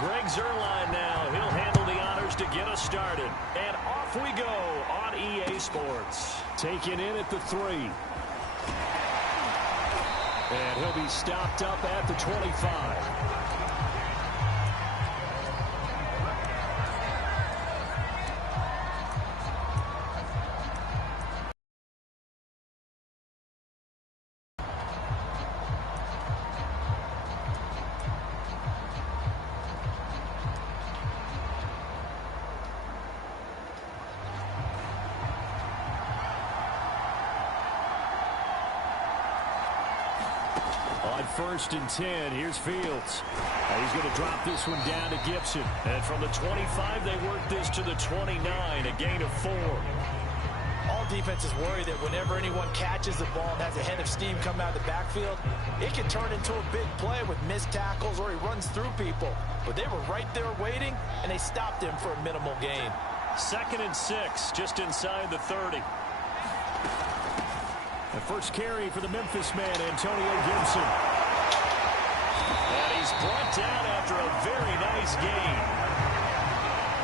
Greg Zuerlein now. He'll handle the honors to get us started. And off we go on EA Sports. Taken in at the 3. And he'll be stopped up at the 25. On 1st and 10, here's Fields. He's going to drop this one down to Gibson. And from the 25, they work this to the 29, a gain of 4. All defenses worry that whenever anyone catches the ball and has a head of steam come out of the backfield, it can turn into a big play with missed tackles or he runs through people. But they were right there waiting, and they stopped him for a minimal gain. 2nd and 6, just inside the 30. The first carry for the Memphis man, Antonio Gibson. And he's brought down after a very nice gain.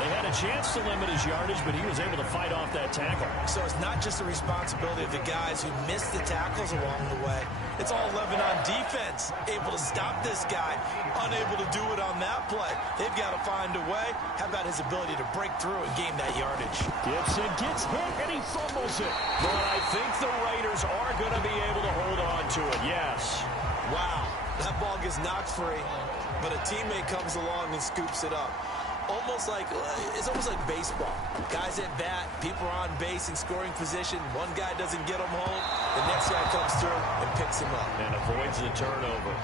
They had a chance to limit his yardage, but he was able to fight off that tackle. So it's not just the responsibility of the guys who missed the tackles along the way. It's all 11 on defense. Able to stop this guy, unable to do it on that play. They've got to find a way. How about his ability to break through and gain that yardage? Gibson gets hit and he fumbles it. But I think the Raiders are going to be able to hold on to it, yes. Wow, that ball gets knocked free, but a teammate comes along and scoops it up. It's almost like baseball. Guys at bat, people are on base in scoring position. One guy doesn't get him home. The next guy comes through and picks him up. And avoids the turnover.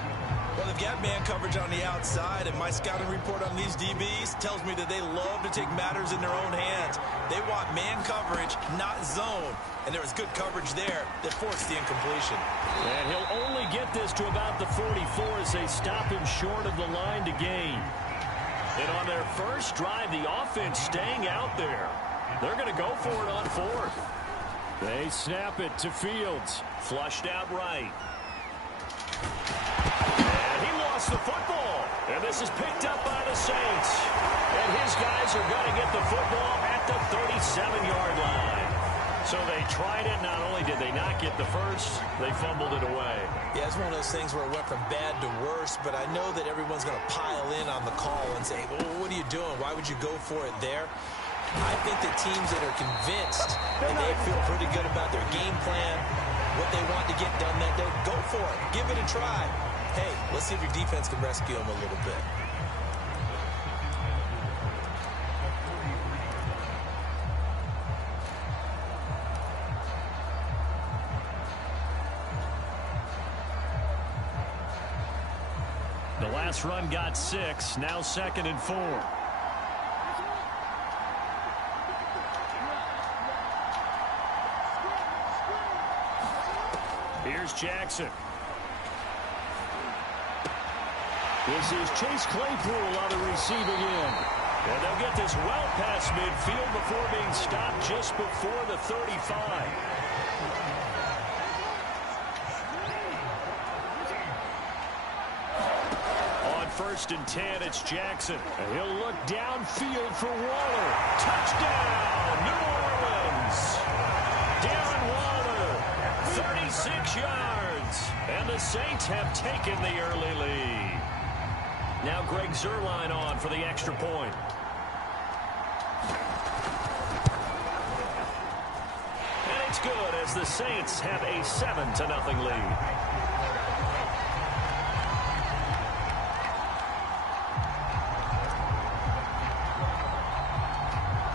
Well, they've got man coverage on the outside, and my scouting report on these DBs tells me that they love to take matters in their own hands. They want man coverage, not zone. And there was good coverage there that forced the incompletion. And he'll only get this to about the 44 as they stop him short of the line to gain. And on their first drive, the offense staying out there. They're going to go for it on 4th. They snap it to Fields. Flushed out right. And he lost the football. And this is picked up by the Saints. And his guys are going to get the football at the 37-yard line. So they tried it. Not only did they not get the first, they fumbled it away. Yeah, it's one of those things where it went from bad to worse, but I know that everyone's going to pile in on the call and say, well, what are you doing? Why would you go for it there? I think that teams that are convinced and they feel pretty good about their game plan, what they want to get done that day, go for it. Give it a try. Hey, let's see if your defense can rescue them a little bit. The last run got 6, now 2nd and 4. Here's Jackson. This is Chase Claypool on the receiving end. And they'll get this well past midfield before being stopped just before the 35. On 1st and 10, it's Jackson. And he'll look downfield for Waller. Touchdown, New Orleans. Darren Waller, 36 yards. And the Saints have taken the early lead. Now Greg Zuerlein on for the extra point. And it's good as the Saints have a 7-0 lead.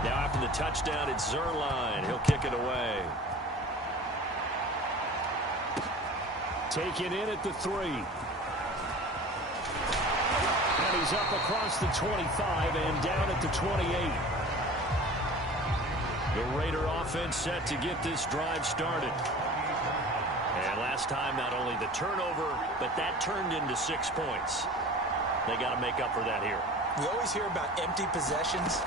Now after the touchdown, it's Zuerlein. He'll kick it away. Taken in at the 3. And he's up across the 25 and down at the 28. The Raider offense set to get this drive started. And last time, not only the turnover, but that turned into 6 points. They got to make up for that here. We always hear about empty possessions,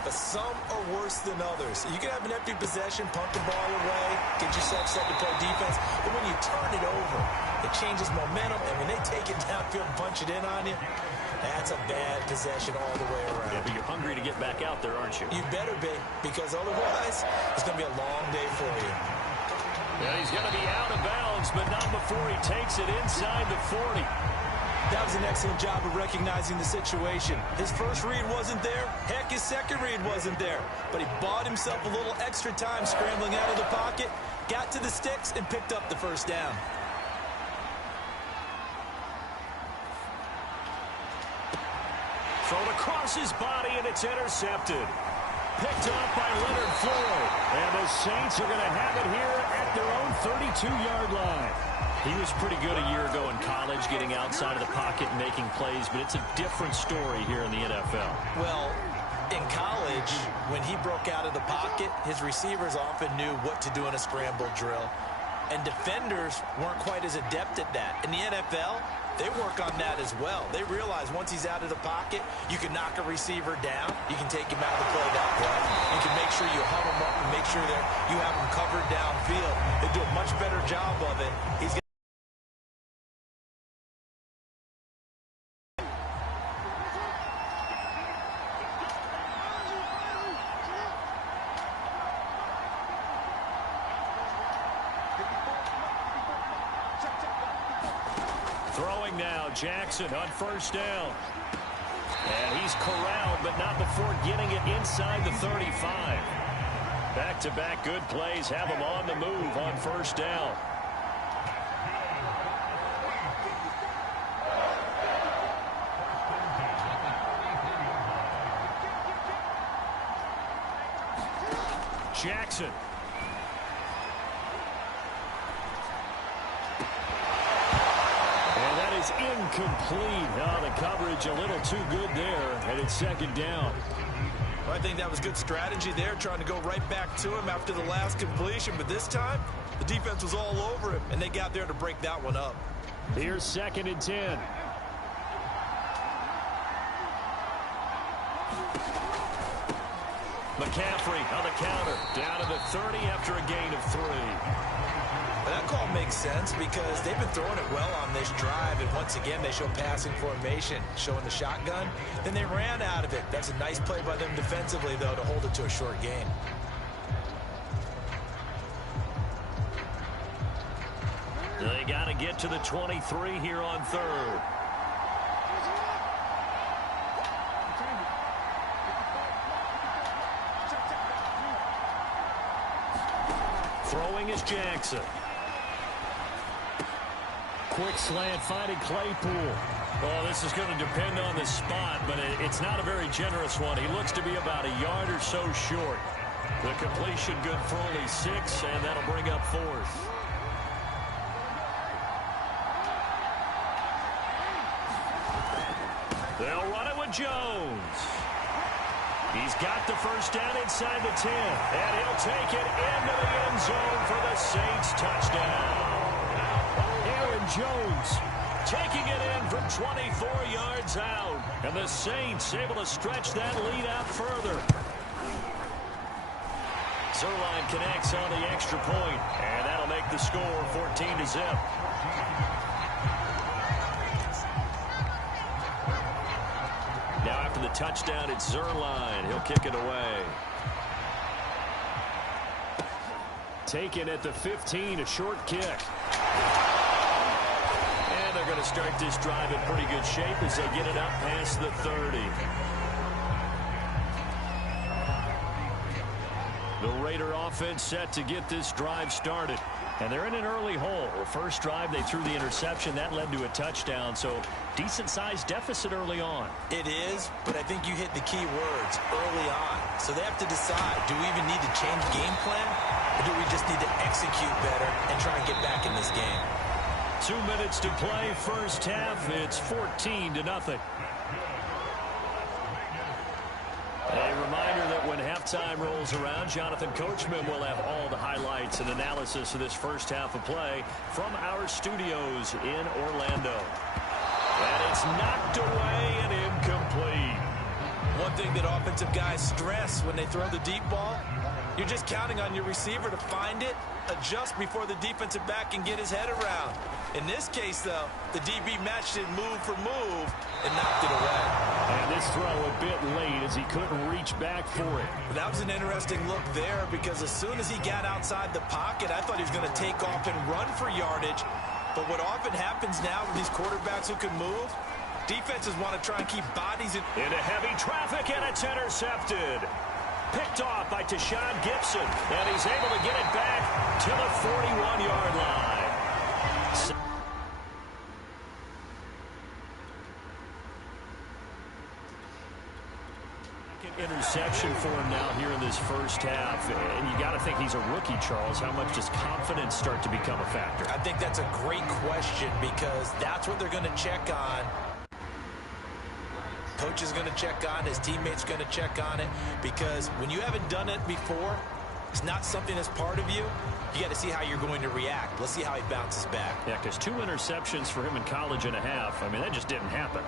but some are worse than others. You can have an empty possession, punt the ball away, get yourself set to play defense, but when you turn it over, it it changes momentum, and when they take it downfield and punch it in on you, that's a bad possession all the way around. Yeah, but you're hungry to get back out there, aren't you? You better be, because otherwise it's going to be a long day for you. Yeah, he's going to be out of bounds, but not before he takes it inside the 40. That was an excellent job of recognizing the situation. His first read wasn't there. Heck, his second read wasn't there. But he bought himself a little extra time scrambling out of the pocket, got to the sticks, and picked up the first down. Thrown across his body, and it's intercepted. Picked up by Leonard Floyd. And the Saints are going to have it here at their own 32-yard line. He was pretty good a year ago in college, getting outside of the pocket and making plays, but it's a different story here in the NFL. Well, in college, when he broke out of the pocket, his receivers often knew what to do in a scramble drill. And defenders weren't quite as adept at that. In the NFL, they work on that as well. They realize once he's out of the pocket, you can knock a receiver down. You can take him out of the play that way. You can make sure you huddle him up and make sure that you have him covered downfield. They do a much better job of it. He's Throwing now, Jackson on first down. And he's corralled, but not before getting it inside the 35. Back-to-back good plays have him on the move on first down. Jackson. Is incomplete. Oh, the coverage a little too good there, and it's second down. Well, I think that was good strategy there, trying to go right back to him after the last completion. But this time, the defense was all over him, and they got there to break that one up. Here's 2nd and 10. McCaffrey on the counter, down to the 30 after a gain of 3. That call makes sense because they've been throwing it well on this drive, and once again they show passing formation, showing the shotgun. Then they ran out of it. That's a nice play by them defensively, though, to hold it to a short gain. They got to get to the 23 here on 3rd. Throwing is Jackson. Quick slant finding Claypool. Well, this is going to depend on the spot, but it's not a very generous one. He looks to be about a yard or so short. The completion good for only 6, and that'll bring up 4th. They'll run it with Jones. He's got the first down inside the 10, and he'll take it into the end zone for the Saints touchdown. Aaron Jones taking it in from 24 yards out, and the Saints able to stretch that lead out further. Zerline connects on the extra point, and that'll make the score 14-0. Now after the touchdown, it's Zerline. He'll kick it away. Taken at the 15, a short kick. And they're going to start this drive in pretty good shape as they get it up past the 30. The Raider offense set to get this drive started. And they're in an early hole. The first drive, they threw the interception. That led to a touchdown. So decent-sized deficit early on. It is, but I think you hit the key words early on. So they have to decide, do we even need to change game plan? Or do we just need to execute better and try and get back in this game? 2 minutes to play. First half, it's 14-0. A reminder that when halftime rolls around, Jonathan Coachman will have all the highlights and analysis of this first half of play from our studios in Orlando. And it's knocked away and incomplete. One thing that offensive guys stress when they throw the deep ball, You're just counting on your receiver to find it, adjust before the defensive back can get his head around. In this case, though, the DB matched it move for move and knocked it away. And this throw a bit late as he couldn't reach back for it. That was an interesting look there because as soon as he got outside the pocket, I thought he was going to take off and run for yardage. But what often happens now with these quarterbacks who can move, defenses want to try and keep bodies into heavy traffic, and it's intercepted. Picked off by Tashawn Gibson, and he's able to get it back to the 41-yard line. Interception for him now here in this first half, and you got to think he's a rookie, Charles. How much does confidence start to become a factor? I think that's a great question because that's what they're going to check on. Coach is going to check on, his teammates going to check on it, because when you haven't done it before, it's not something that's part of you. You got to see how you're going to react. Let's see how he bounces back. Yeah, because 2 interceptions for him in college and a half, I mean, that just didn't happen.